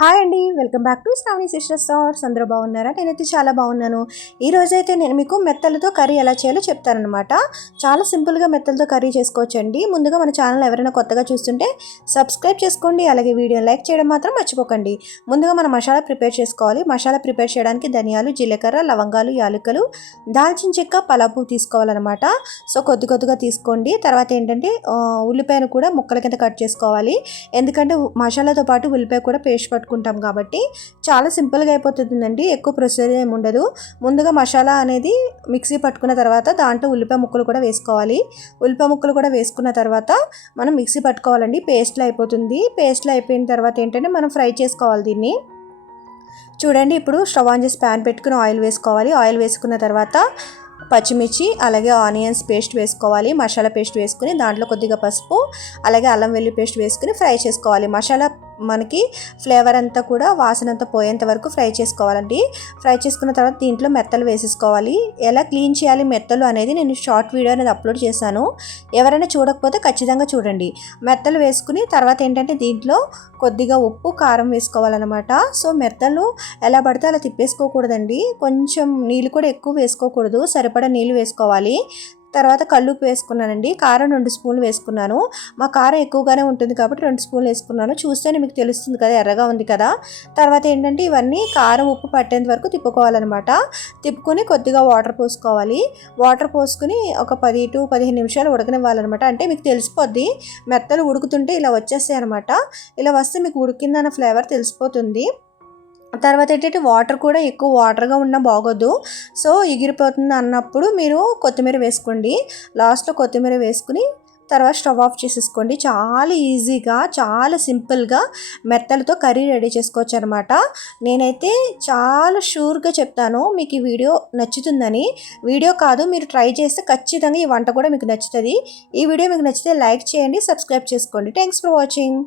Hi అండి welcome back to Shravani sister sir అందరూ బాగున్నారా? నేనైతే చాలా బాగున్నాను. ఈ రోజైతే నేను మీకు మెత్తలతో కర్రీ ఎలా చేయాలో చెప్తానమాట చాలా సింపుల్గా మెత్తలతో కర్రీ చేసుకోవచ్చండి. ముందుగా మన ఛానల్ ఎవరైనా కొత్తగా చూస్తుంటే సబ్స్క్రైబ్ చేసుకోండి. అలాగే వీడియో లైక్ చేయడం మాత్రం మర్చిపోకండి. ముందుగా మనం మసాలా ప్రిపేర్ చేసుకోవాలి. మసాలా ప్రిపేర్ చేయడానికి ధనియాలు జీలకర్ర లవంగాలు యాలకులు దాల్చిన చెక్క పలాపు తీసుకోవాలన్నమాట. సో కొద్ది కొద్దిగా తీసుకోండి. తర్వాత ఏంటంటే ఉల్లిపాయను కూడా ముక్కల కింద కట్ చేసుకోవాలి. ఎందుకంటే మసాలాతో పాటు ఉల్లిపాయ కూడా పేస్ట్ పెట్టుకుంటాం కాబట్టి చాలా సింపుల్గా అయిపోతుందండి. ఎక్కువ ప్రొసీజర్ ఏమి ఉండదు. ముందుగా మసాలా అనేది మిక్సీ పట్టుకున్న తర్వాత దాంట్లో ఉల్లిపాయ ముక్కలు కూడా వేసుకోవాలి. ఉల్లిపాయ ముక్కలు కూడా వేసుకున్న తర్వాత మనం మిక్సీ పట్టుకోవాలండి. పేస్ట్లో అయిపోతుంది. పేస్ట్లో అయిపోయిన తర్వాత ఏంటంటే మనం ఫ్రై చేసుకోవాలి దీన్ని. చూడండి ఇప్పుడు స్టవ్ ఆన్ చేసి ప్యాన్ పెట్టుకుని ఆయిల్ వేసుకోవాలి. ఆయిల్ వేసుకున్న తర్వాత పచ్చిమిర్చి అలాగే ఆనియన్స్ పేస్ట్ వేసుకోవాలి. మసాలా పేస్ట్ వేసుకుని దాంట్లో కొద్దిగా పసుపు అలాగే అల్లం వెల్లి పేస్ట్ వేసుకుని ఫ్రై చేసుకోవాలి. మసాలా మనకి ఫ్లేవర్ అంతా కూడా వాసన అంతా పోయేంత వరకు ఫ్రై చేసుకోవాలండి. ఫ్రై చేసుకున్న తర్వాత దీంట్లో మెత్తలు వేసేసుకోవాలి. ఎలా క్లీన్ చేయాలి మెత్తలు అనేది నేను షార్ట్ వీడియో అనేది అప్లోడ్ చేశాను. ఎవరైనా చూడకపోతే ఖచ్చితంగా చూడండి. మెత్తలు వేసుకుని తర్వాత ఏంటంటే దీంట్లో కొద్దిగా ఉప్పు కారం వేసుకోవాలన్నమాట. సో మెత్తలు ఎలా పడితే అలా తిప్పేసుకోకూడదండి. కొంచెం నీళ్ళు కూడా ఎక్కువ వేసుకోకూడదు. సరిపడా నీళ్ళు వేసుకోవాలి. తర్వాత కల్లుప్పు వేసుకున్నానండి. కారం రెండు స్పూన్లు వేసుకున్నాను. మా కారం ఎక్కువగానే ఉంటుంది కాబట్టి రెండు స్పూన్లు వేసుకున్నాను. చూస్తేనే మీకు తెలుస్తుంది కదా ఎర్రగా ఉంది కదా. తర్వాత ఏంటంటే ఇవన్నీ కారం ఉప్పు పట్టేంత వరకు తిప్పుకోవాలన్నమాట. తిప్పుకొని కొద్దిగా వాటర్ పోసుకోవాలి. వాటర్ పోసుకుని ఒక పది టు పదిహేను నిమిషాలు ఉడకనివ్వాలన్నమాట. అంటే మీకు తెలిసిపోద్ది మెత్తలు ఉడుకుతుంటే ఇలా వచ్చేస్తాయి అనమాట ఇలా వస్తే మీకు ఉడికిందన్న ఫ్లేవర్ తెలిసిపోతుంది. తర్వాత ఏంటంటే వాటర్ కూడా ఎక్కువ వాటర్గా ఉన్నా బాగోదు. సో ఎగిరిపోతుంది అన్నప్పుడు మీరు కొత్తిమీర వేసుకోండి. లాస్ట్లో కొత్తిమీర వేసుకుని తర్వాత స్టవ్ ఆఫ్ చేసేసుకోండి. చాలా ఈజీగా చాలా సింపుల్గా మెత్తలతో కర్రీ రెడీ చేసుకోవచ్చు అనమాట నేనైతే చాలా షూర్గా చెప్తాను మీకు ఈ వీడియో నచ్చుతుందని. వీడియో కాదు మీరు ట్రై చేస్తే ఖచ్చితంగా ఈ వంట కూడా మీకు నచ్చుతుంది. ఈ వీడియో మీకు నచ్చితే లైక్ చేయండి సబ్స్క్రైబ్ చేసుకోండి. Thanks for watching.